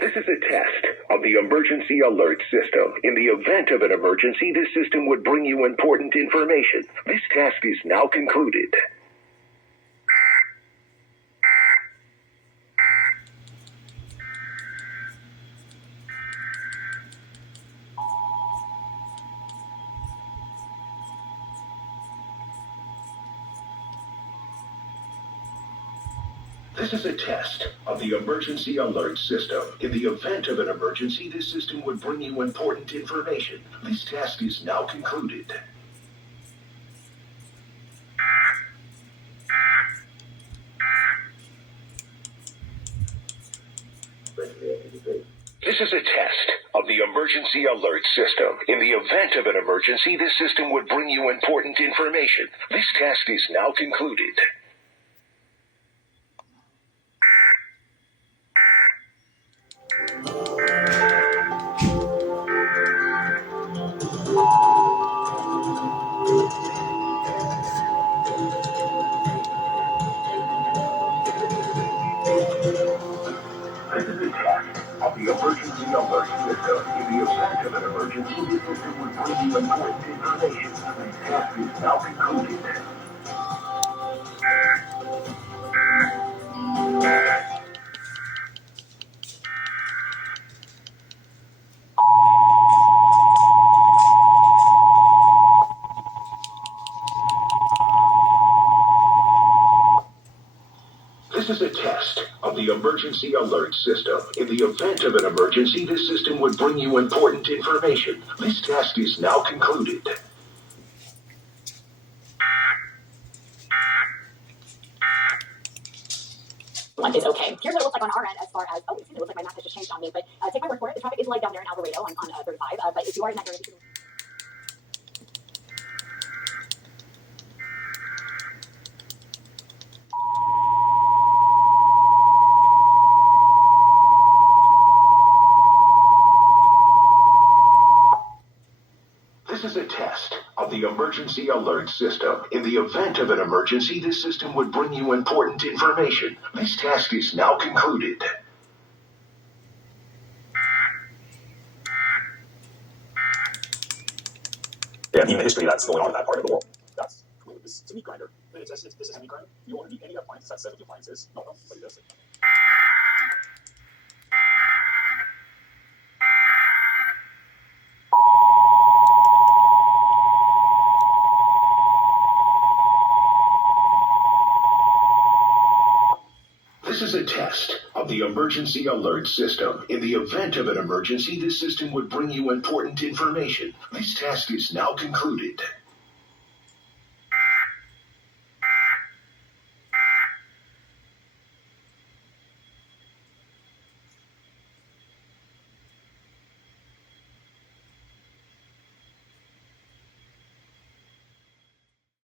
This is a test of the emergency alert system. In the event of an emergency, this system would bring you important information. This task is now concluded. This is a test of the emergency alert system. In the event of an emergency, this system would bring you important information. This task is now concluded. This is a test of the emergency alert system. In the event of an emergency, this system would bring you important information. This task is now concluded. This is a test of the emergency alert system. In the event of an emergency, this system would bring you important information. This task is now concluded. This is a test of the emergency alert system. In the event of an emergency, this system would bring you important information. This task is now concluded. One is okay. Here's what it looks like on our end as far as, it looks like my map has just changed on me, but take my word for it. The traffic is light down there in Alvarado on 35, but if you are in that area, you can... This is a test of the emergency alert system. In the event of an emergency, this system would bring you important information. This task is now concluded. Yeah, even the history that's going on in that part of the world. That's this is a meat grinder. This is a meat grinder. You don't want to eat any appliances that says what the appliance is. No, but it does it. This is a test of the emergency alert system. In the event of an emergency, this system would bring you important information. This task is now concluded.